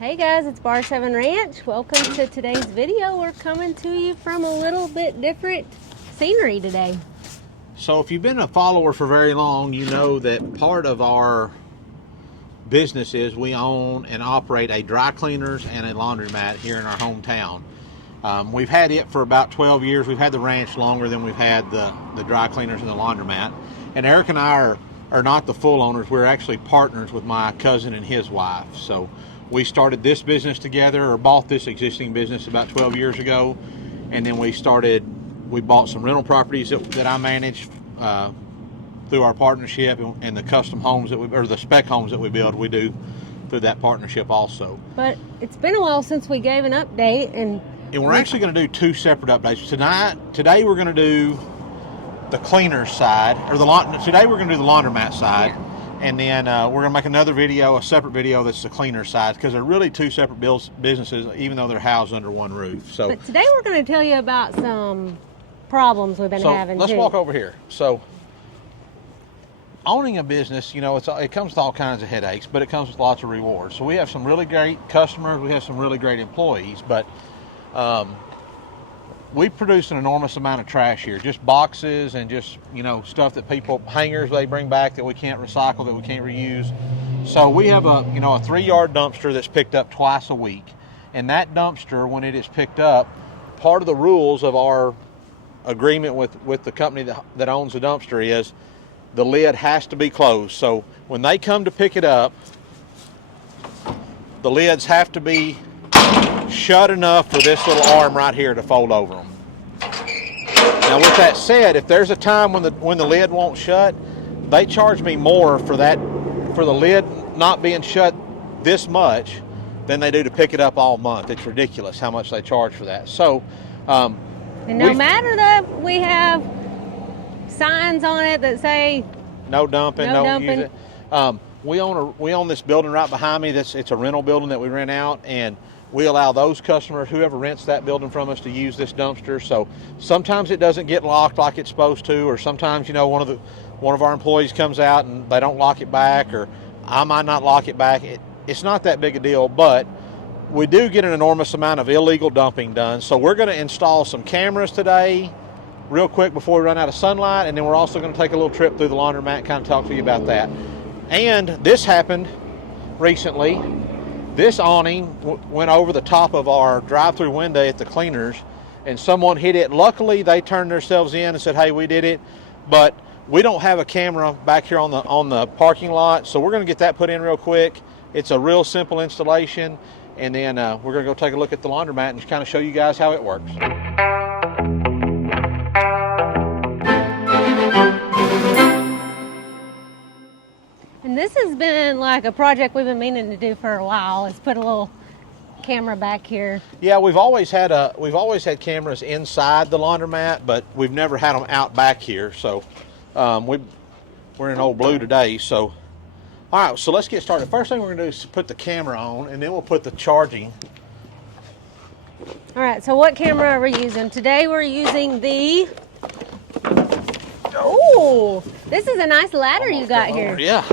Hey guys, it's Bar 7 Ranch. Welcome to today's video. We're coming to you from a little bit different scenery today. So if you've been a follower for very long, you know that part of our business is we own and operate a dry cleaners and a laundromat here in our hometown. We've had it for about 12 years. We've had the ranch longer than we've had the dry cleaners and the laundromat. And Eric and I are not the full owners. We're actually partners with my cousin and his wife. So we started this business together, or bought this existing business about 12 years ago. And then we bought some rental properties that I manage through our partnership, and the custom homes or the spec homes that we build, we do through that partnership also. But it's been a while since we gave an update, and we're actually going to do two separate updates today. We're going to do the cleaner side, today we're going to do the laundromat side, and then we're going to make another video, a separate video that's the cleaner side, because they're really two separate businesses, even though they're housed under one roof. So, but today we're going to tell you about some problems we've been having. Let's walk over here. So, owning a business, you know, it comes with all kinds of headaches, but it comes with lots of rewards. So we have some really great customers, we have some really great employees, but we produce an enormous amount of trash here, just boxes and just, you know, stuff that hangers they bring back that we can't recycle, that we can't reuse. So we have a 3-yard dumpster that's picked up twice a week. And that dumpster, when it is picked up, part of the rules of our agreement with the company that owns the dumpster is the lid has to be closed. So when they come to pick it up, the lids have to be shut enough for this little arm right here to fold over them. Now with that said, if there's a time when the lid won't shut, they charge me more for the lid not being shut this much than they do to pick it up all month. It's ridiculous how much they charge for that. So and no matter that we have signs on it that say no dumping, no don't dumping. use it. We own this building right behind me. It's a rental building that we rent out, and we allow those customers, whoever rents that building from us, to use this dumpster. So sometimes it doesn't get locked like it's supposed to, or sometimes, you know, one of our employees comes out and they don't lock it back, or I might not lock it back. It's not that big a deal, but we do get an enormous amount of illegal dumping done. So we're going to install some cameras today real quick before we run out of sunlight, and then we're also going to take a little trip through the laundromat and kind of talk to you about that. And this happened recently. This awning went over the top of our drive-through window at the cleaners, and someone hit it. Luckily, they turned themselves in and said, "Hey, we did it," but we don't have a camera back here on the parking lot, so we're going to get that put in real quick. It's a real simple installation, and then we're going to go take a look at the laundromat and just kind of show you guys how it works. And this has been like a project we've been meaning to do for a while, is put a little camera back here. Yeah, we've always had cameras inside the laundromat, but we've never had them out back here. So we're in Old Blue today. So all right, so let's get started. First thing we're gonna do is put the camera on, and then we'll put the charging. All right, so what camera are we using? Today we're using the, oh, this is a nice ladder you got here. Yeah.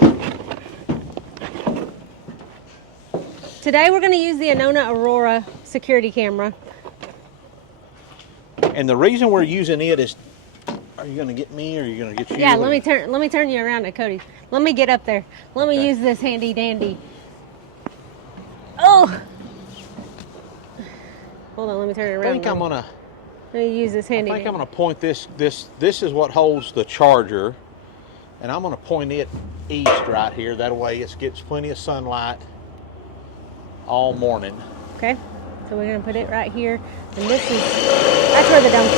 Today we're going to use the Anona Aurora security camera. And the reason we're using it is, are you going to get me, or are you going to get you? Yeah, let me turn you around to Cody. Let me get up there. Let me use this handy dandy. Oh! Hold on, let me turn it around. Let me use this handy. I think I'm going to point this is what holds the charger, and I'm going to point it east right here. That way it gets plenty of sunlight all morning. Okay, so we're going to put it right here, and that's where the dumpster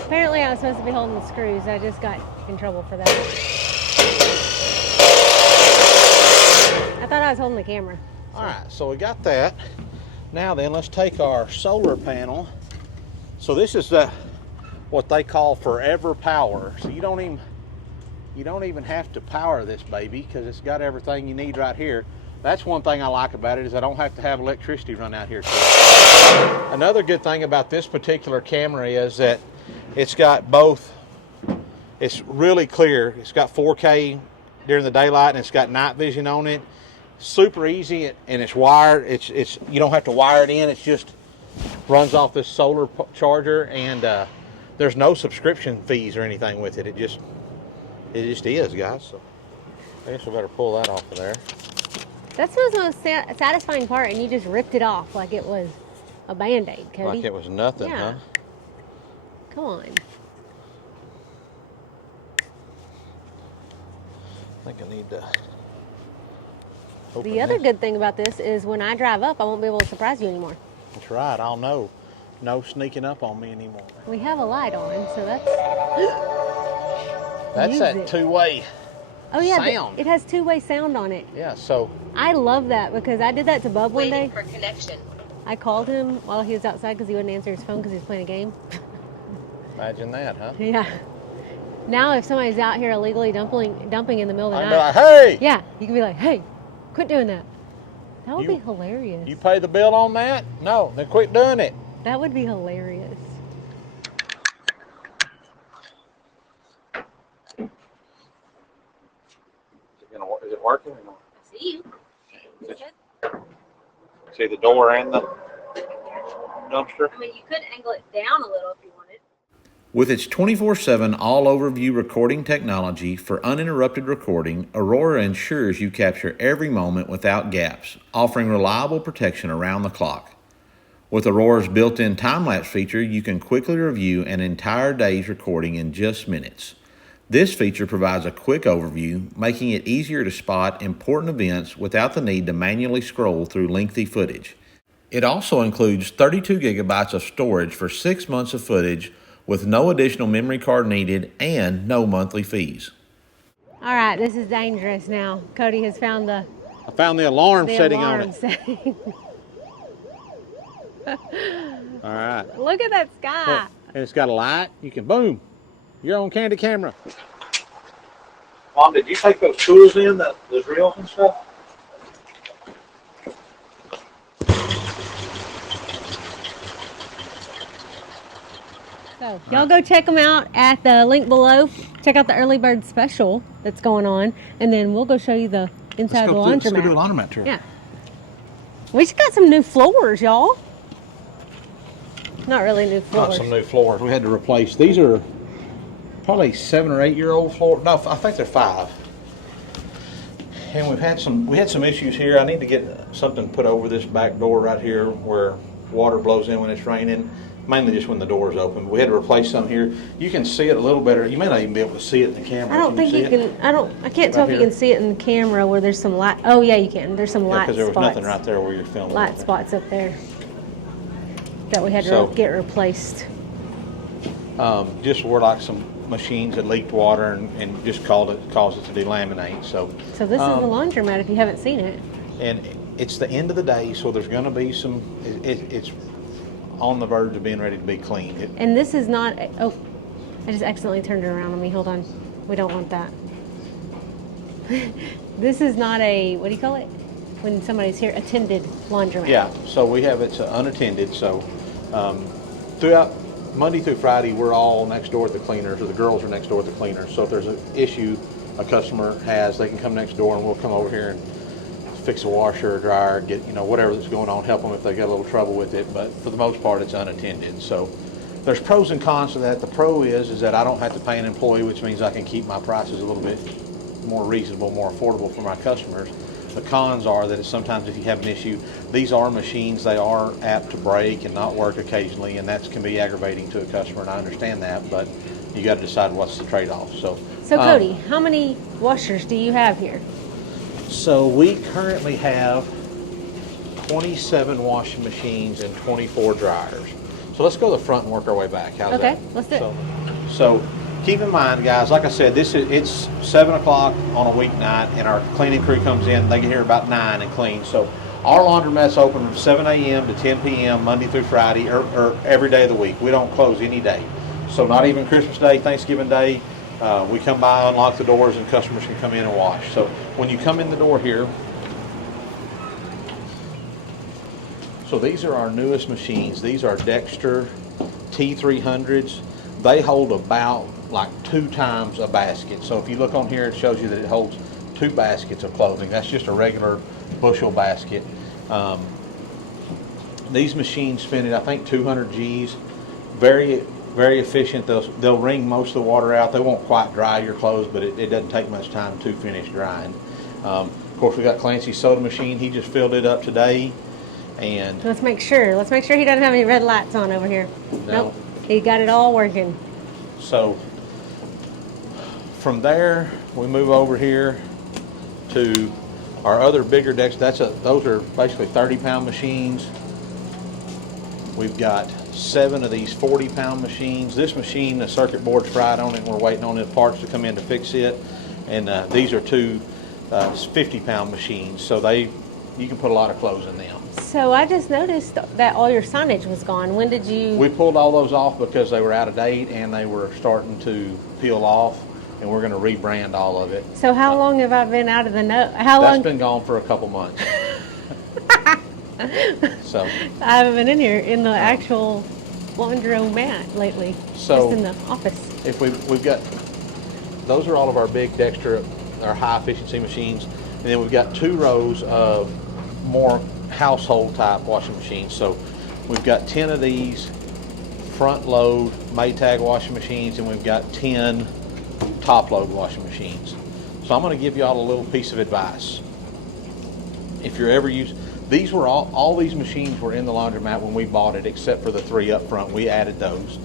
is. Apparently I was supposed to be holding the screws. I just got in trouble for that. I thought I was holding the camera. All right, so we got that. Now then, let's take our solar panel. So this is what they call forever power. So you don't even have to power this baby, because it's got everything you need right here. That's one thing I like about it, is I don't have to have electricity run out here to it. Another good thing about this particular camera is that it's got both. It's really clear. It's got 4K during the daylight, and it's got night vision on it. super easy, and it's wired. It's you don't have to wire it in. It's just runs off this solar charger, and there's no subscription fees or anything with it. It just is, guys. So I guess we better pull that off of there. That's the most satisfying part, and you just ripped it off like it was a Band-Aid, Cody. Like it was nothing, yeah. huh? Come on. I think I need to The other good thing about this is when I drive up, I won't be able to surprise you anymore. That's right. I'll know. No sneaking up on me anymore. We have a light on, so that's... That's that two-way sound. It has two-way sound on it. Yeah, so... I love that because I did that to Bub one day. For connection. I called him while he was outside because he wouldn't answer his phone because he was playing a game. Imagine that, huh? Yeah. Now if somebody's out here illegally dumping in the middle of the I'd night... be like, hey! Yeah, you can be like, hey, quit doing that. That would You- be hilarious. You pay the bill on that? No, then quit doing it. That would be hilarious. Is it working or not? I see you. See the door and the dumpster? I mean, you could angle it down a little if you wanted. With its 24/7 all-over-view recording technology for uninterrupted recording, Aurora ensures you capture every moment without gaps, offering reliable protection around the clock. With Aurora's built-in time-lapse feature, you can quickly review an entire day's recording in just minutes. This feature provides a quick overview, making it easier to spot important events without the need to manually scroll through lengthy footage. It also includes 32 gigabytes of storage for 6 months of footage with no additional memory card needed and no monthly fees. All right, this is dangerous now. Cody has found the I found the alarm setting alarm on it. setting. All right. Look at that sky. Look, and it's got a light. You can, boom, you're on candy camera. Mom, did you take those tools in, the drills and stuff? So y'all go check them out at the link below. Check out the early bird special that's going on, and then we'll go show you the inside of the laundromat. Let's go do a laundromat tour. Yeah. We just got some new floors, y'all. Not really new Got floors. some new floors. We had to replace. These are probably 7 or 8 year old floors. No, I think they're 5. And we had some issues here. I need to get something put over this back door right here where water blows in when it's raining. Mainly just when the door's open. But we had to replace some here. You can see it a little better. You may not even be able to see it in the camera. I don't think you can. I can't tell if you can see it in the camera where there's some light. Oh yeah, you can. There's some light spots. Because there was nothing right there where you're filming. Light spots up there that we had to get replaced. Just were like some machines that leaked water and just caused it to delaminate. So this is the laundromat if you haven't seen it. And it's the end of the day, so there's going to be some. It's on the verge of being ready to be cleaned. And this is not. Oh, I just accidentally turned it around on me. Hold on. We don't want that. This is not a, what do you call it? When somebody's here, attended laundromat. Yeah, so we have it's unattended. So throughout Monday through Friday, we're all next door at the cleaners, or the girls are next door at the cleaners. So if there's an issue a customer has, they can come next door and we'll come over here and fix a washer or dryer, get whatever that's going on, help them if they got a little trouble with it. But for the most part, it's unattended. So there's pros and cons to that. The pro is that I don't have to pay an employee, which means I can keep my prices a little bit more reasonable, more affordable for my customers. The cons are that sometimes if you have an issue, these are machines, they are apt to break and not work occasionally, and that can be aggravating to a customer, and I understand that, but you got to decide what's the trade-off. So Cody, how many washers do you have here? So we currently have 27 washing machines and 24 dryers. So let's go to the front and work our way back. How's that? Okay, let's do it. So keep in mind, guys, like I said, it's 7 o'clock on a weeknight, and our cleaning crew comes in. They get here about 9 and clean. So our laundromat's open from 7 a.m. to 10 p.m. Monday through Friday, or every day of the week. We don't close any day. So not even Christmas Day, Thanksgiving Day. We come by, unlock the doors, and customers can come in and wash. So when you come in the door here, so these are our newest machines. These are Dexter T300s. They hold about like 2 times a basket. So if you look on here, it shows you that it holds 2 baskets of clothing. That's just a regular bushel basket. These machines spin at, I think, 200 G's. Very, very efficient. They'll wring most of the water out. They won't quite dry your clothes, but it doesn't take much time to finish drying. Of course, we got Clancy's soda machine. He just filled it up today. And let's make sure he doesn't have any red lights on over here. No. Nope. He got it all working. So from there, we move over here to our other bigger decks. Those are basically 30-pound machines. We've got 7 of these 40-pound machines. This machine, the circuit board's fried on it, and we're waiting on the parts to come in to fix it. And these are 2 50-pound machines, so you can put a lot of clothes in them. So I just noticed that all your signage was gone. When did you? We pulled all those off because they were out of date and they were starting to peel off, and we're going to rebrand all of it. So how long have I been out of the know? That's been gone for a couple months. So I haven't been in here in the actual laundromat lately. So just in the office. If we've got, those are all of our big Dexter, our high efficiency machines, and then we've got 2 rows of more household type washing machines. So we've got 10 of these front load Maytag washing machines, and we've got 10 top load washing machines. So I'm going to give you all a little piece of advice. If you're ever using, these were all these machines were in the laundromat when we bought it, except for the 3 up front. We added those.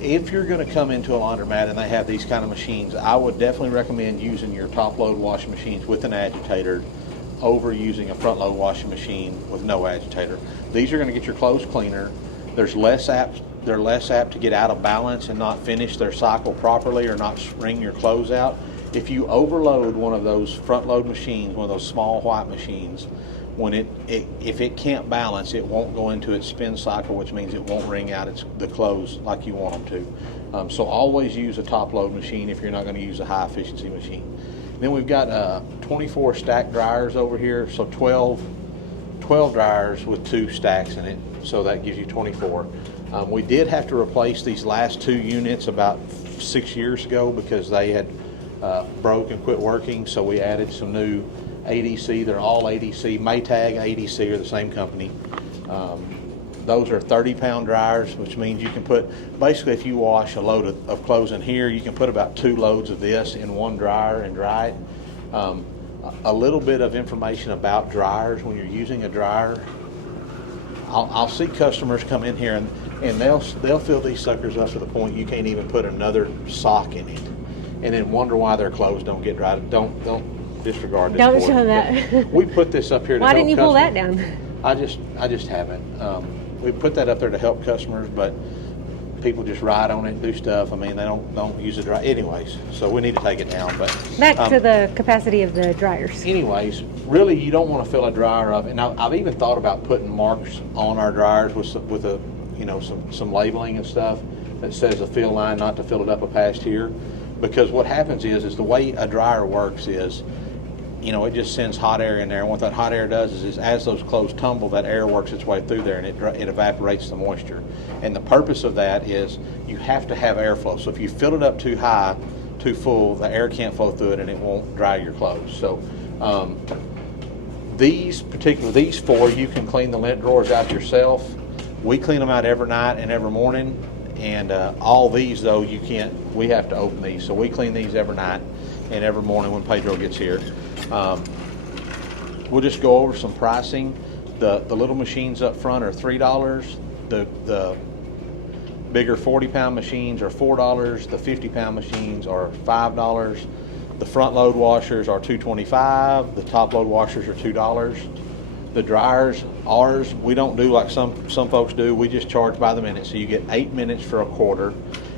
If you're going to come into a laundromat and they have these kind of machines, I would definitely recommend using your top load washing machines with an agitator over using a front load washing machine with no agitator. These are going to get your clothes cleaner. They're less apt to get out of balance and not finish their cycle properly or not wring your clothes out. If you overload one of those front load machines, one of those small white machines, when if it can't balance, it won't go into its spin cycle, which means it won't wring out the clothes like you want them to. So always use a top load machine if you're not going to use a high efficiency machine. Then we've got 24 stack dryers over here, so 12 dryers with 2 stacks in it, so that gives you 24. We did have to replace these last 2 units about 6 years ago because they had broke and quit working, so we added some new ADC. They're all ADC. Maytag, ADC are the same company. Those are 30-pound dryers, which means you can put, basically if you wash a load of clothes in here, you can put about 2 loads of this in one dryer and dry it. A little bit of information about dryers when you're using a dryer. I'll see customers come in here and they'll fill these suckers up to the point you can't even put another sock in it, and then wonder why their clothes don't get dried. Don't disregard this. Don't show that. We put this up here to Why help didn't you pull that customers. down? I just haven't. We put that up there to help customers, but people just ride on it and do stuff. I mean, they don't use a dryer. Anyways, so we need to take it down. But back to the capacity of the dryers. anyways, really, you don't want to fill a dryer up. And I've even thought about putting marks on our dryers with some labeling and stuff that says a fill line, not to fill it up past here. Because what happens is the way a dryer works is, it just sends hot air in there, and what that hot air does is as those clothes tumble, that air works its way through there and it evaporates the moisture. And the purpose of that is you have to have airflow. So if you fill it up too high, too full, the air can't flow through it and it won't dry your clothes. So these 4, you can clean the lint drawers out yourself. We clean them out every night and every morning. And all these, though, you can't. We have to open these, so we clean these every night and every morning when Pedro gets here. We'll just go over some pricing. The little machines up front are $3. The bigger 40-pound machines are $4. The 50-pound machines are $5. The front load washers are $2.25. The top load washers are $2. The dryers, ours, we don't do like some folks do. We just charge by the minute. So you get 8 minutes for a quarter.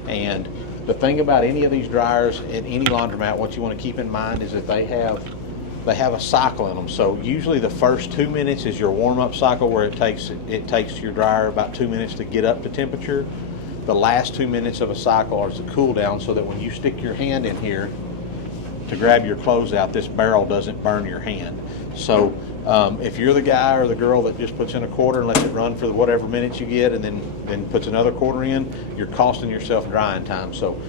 And the thing about any of these dryers at any laundromat, what you want to keep in mind is that they have a cycle in them. So usually the first 2 minutes is your warm-up cycle, where it takes your dryer about 2 minutes to get up to temperature. The last 2 minutes of a cycle is the cool down, so that when you stick your hand in here to grab your clothes out, this barrel doesn't burn your hand. So if you're the guy or the girl that just puts in a quarter and lets it run for whatever minutes you get, and then puts another quarter in, you're costing yourself drying time. So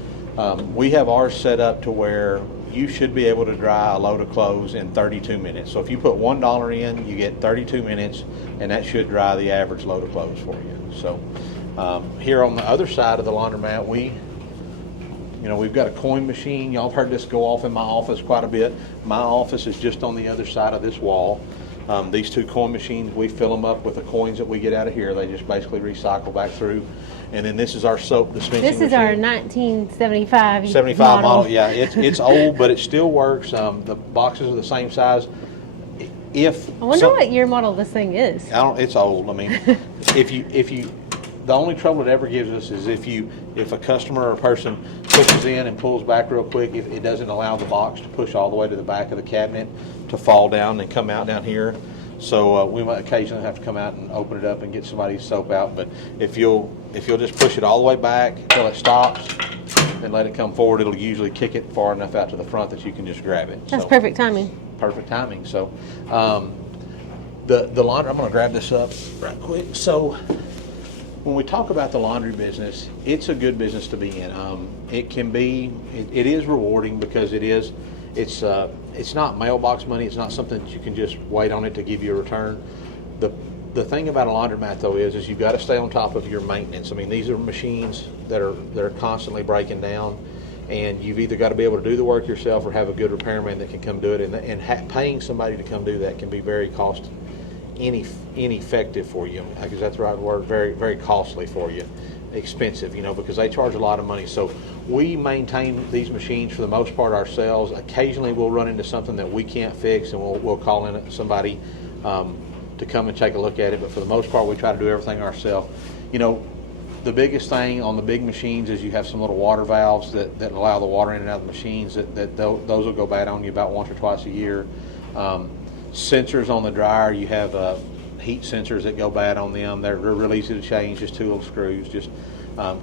we have ours set up to where you should be able to dry a load of clothes in 32 minutes. So if you put $1 in, you get 32 minutes, and that should dry the average load of clothes for you. So here on the other side of the laundromat, we've got a coin machine. Y'all have heard this go off in my office quite a bit. My office is just on the other side of this wall. These two coin machines, we fill them up with the coins that we get out of here. They just basically recycle back through. And then this is our soap dispensing machine. This is our 1975 model. Yeah, it's old, but it still works. The boxes are the same size. I wonder what year model this thing is. It's old. I mean, the only trouble it ever gives us is if a customer or a person pushes in and pulls back real quick, if it doesn't allow the box to push all the way to the back of the cabinet to fall down and come out down here. So we might occasionally have to come out and open it up and get somebody's soap out. But if you'll just push it all the way back until it stops and let it come forward, it'll usually kick it far enough out to the front that you can just grab it. That's perfect timing. Perfect timing. So the laundry, I'm going to grab this up right quick. So when we talk about the laundry business, it's a good business to be in. It is rewarding because it's not mailbox money. It's not something that you can just wait on it to give you a return. The thing about a laundromat though is you've got to stay on top of your maintenance. I mean, these are machines that are constantly breaking down, and you've either got to be able to do the work yourself or have a good repairman that can come do it. And paying somebody to come do that can be very ineffective for you. I guess that's the right word. Very, very costly for you. Expensive, because they charge a lot of money. So we maintain these machines for the most part ourselves. Occasionally we'll run into something that we can't fix, and we'll call in somebody to come and take a look at it. But for the most part, we try to do everything ourselves. The biggest thing on the big machines is you have some little water valves that allow the water in and out of the machines. Those will go bad on you about once or twice a year. Sensors on the dryer, you have heat sensors that go bad on them. They're real easy to change, just two little screws. Just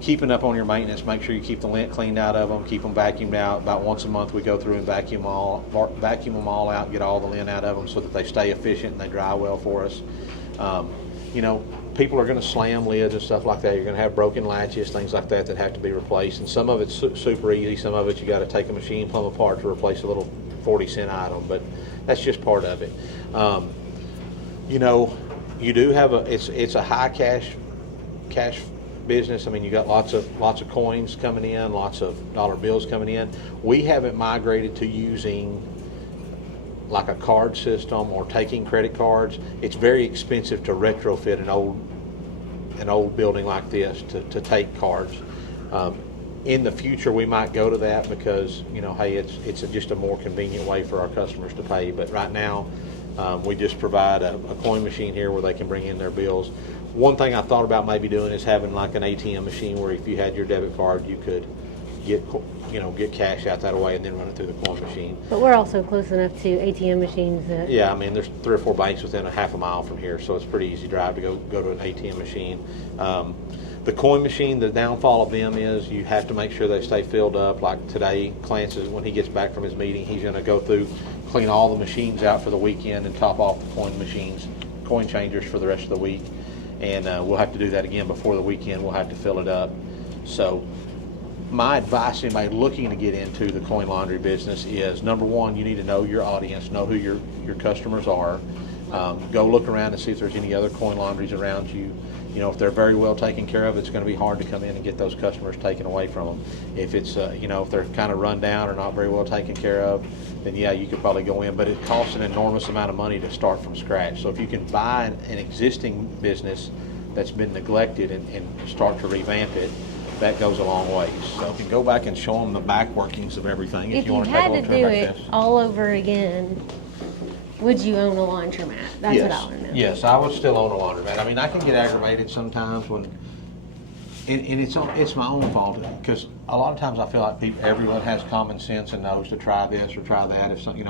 keeping up on your maintenance, make sure you keep the lint cleaned out of them, keep them vacuumed out. About once a month we go through and vacuum them all out, get all the lint out of them so that they stay efficient and they dry well for us. People are going to slam lids and stuff like that. You're going to have broken latches, things like that have to be replaced. And some of it's super easy. Some of it you got to take a machine plumb apart to replace a little 40-cent item, but that's just part of it. You do have it's a high cash business. I mean, you got lots of coins coming in, lots of dollar bills coming in. We haven't migrated to using like a card system or taking credit cards. It's very expensive to retrofit an old building like this to take cards. In the future, we might go to that because hey, it's just a more convenient way for our customers to pay. But right now, we just provide a coin machine here where they can bring in their bills. One thing I thought about maybe doing is having like an ATM machine where if you had your debit card, you could get cash out that way and then run it through the coin machine. But we're also close enough to ATM machines that... Yeah, I mean, there's 3 or 4 banks within a half a mile from here, so it's a pretty easy drive to go to an ATM machine. The coin machine, the downfall of them is you have to make sure they stay filled up. Like today, Clance is, when he gets back from his meeting, he's going to go through, clean all the machines out for the weekend and top off the coin changers for the rest of the week. And we'll have to do that again before the weekend. We'll have to fill it up. So my advice to anybody looking to get into the coin laundry business is, number one, you need to know your audience, know who your customers are. Go look around and see if there's any other coin laundries around you. If they're very well taken care of, it's going to be hard to come in and get those customers taken away from them. If it's, if they're kind of run down or not very well taken care of, then yeah, you could probably go in. But it costs an enormous amount of money to start from scratch. So if you can buy an existing business that's been neglected and start to revamp it, that goes a long ways. So you can go back and show them the back workings of everything. If you want to take a had to look do at it this. all over again, would you own a laundromat? That's Yes. what I want to know. Yes, I would still own a laundromat. I mean, I can get aggravated sometimes when, and it's my own fault because a lot of times I feel like everyone has common sense and knows to try this or try that if something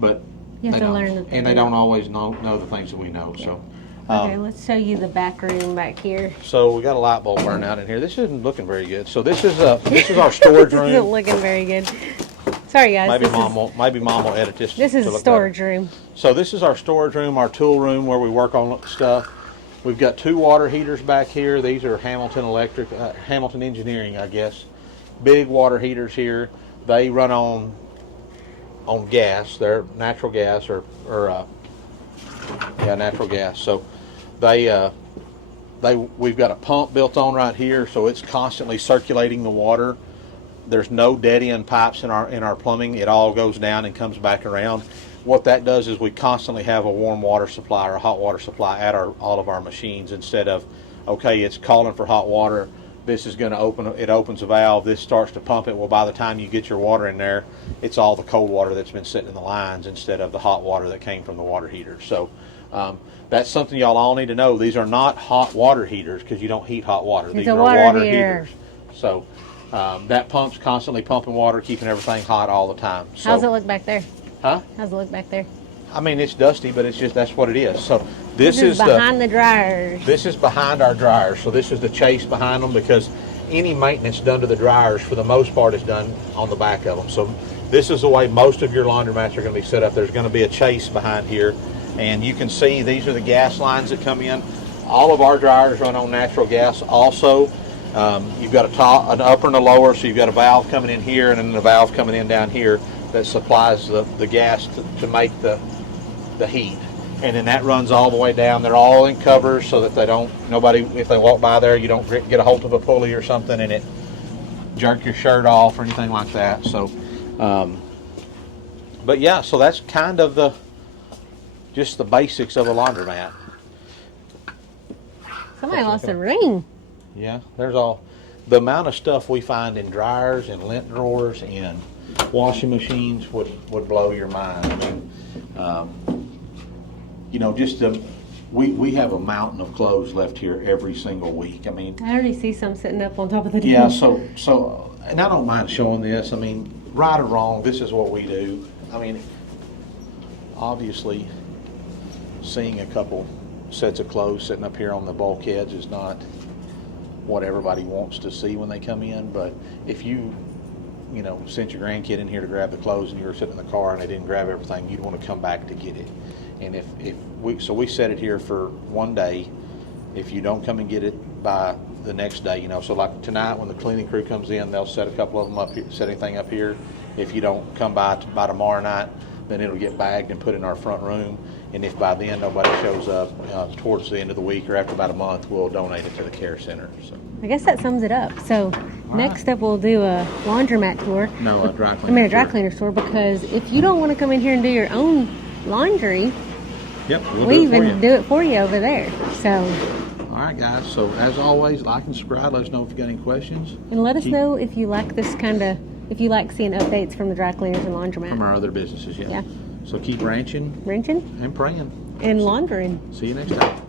but You have they to don't, learn the and they don't always know the things that we know. So. Okay, let's show you the back room back here. So we got a light bulb burning out in here. This isn't looking very good. So this is our storage This isn't room. looking very good. Sorry, guys. Maybe mom will edit this. This is to a look storage better. room. So this is our storage room, our tool room where we work on stuff. We've got 2 water heaters back here. These are Hamilton Hamilton Engineering, I guess. Big water heaters here. They run on on gas. They're natural gas or natural gas. So we've got a pump built on right here, so it's constantly circulating the water. There's no dead end pipes in our plumbing. It all goes down and comes back around. What that does is we constantly have a warm water supply or a hot water supply at all of our machines, instead of, okay, it's calling for hot water, this is going to open, it opens a valve, this starts to pump it. Well, by the time you get your water in there, it's all the cold water that's been sitting in the lines instead of the hot water that came from the water heater. So that's something y'all all need to know. These are not hot water heaters, because you don't heat hot water. These are water heaters. So that pump's constantly pumping water, keeping everything hot all the time. So, how's it look back there? Huh? How's it look back there? I mean, it's dusty, but it's just, that's what it is. So this is behind the dryers. This is behind our dryers. So this is the chase behind them, because any maintenance done to the dryers, for the most part, is done on the back of them. So this is the way most of your laundromats are going to be set up. There's going to be a chase behind here, and you can see these are the gas lines that come in. All of our dryers run on natural gas also. You've got an upper and a lower, so you've got a valve coming in here and then a valve coming in down here that supplies the gas to make the heat. And then that runs all the way down. They're all in covers so that nobody, if they walk by there, you don't get a hold of a pulley or something and it jerk your shirt off or anything like that. So, but yeah, so that's kind of just the basics of a laundromat. Somebody lost a ring. Yeah, there's the amount of stuff we find in dryers and lint drawers and washing machines would blow your mind. I mean, we have a mountain of clothes left here every single week. I mean, I already see some sitting up on top of the table. yeah. So, and I don't mind showing this. I mean, right or wrong, this is what we do. I mean, obviously, seeing a couple sets of clothes sitting up here on the bulkheads is not what everybody wants to see when they come in. But if you sent your grandkid in here to grab the clothes and you were sitting in the car and they didn't grab everything, you'd want to come back to get it. And we set it here for one day. If you don't come and get it by the next day, so like tonight when the cleaning crew comes in, they'll set a couple of them up here, set anything up here. If you don't come by tomorrow night, then it'll get bagged and put in our front room. And if by then nobody shows up towards the end of the week or after about a month, we'll donate it to the care center. So I guess that sums it up. So next up we'll do a laundromat tour. No, a dry cleaner. A dry cleaner store, because if you don't want to come in here and do your own laundry, yep, we even do it for you over there. So all right, guys. So as always, like and subscribe. Let us know if you got any questions. And let us know if you like this if you like seeing updates from the dry cleaners and laundromat. From our other businesses, yeah. Yeah. So keep ranching Wrenching and praying. and laundering. See you next time.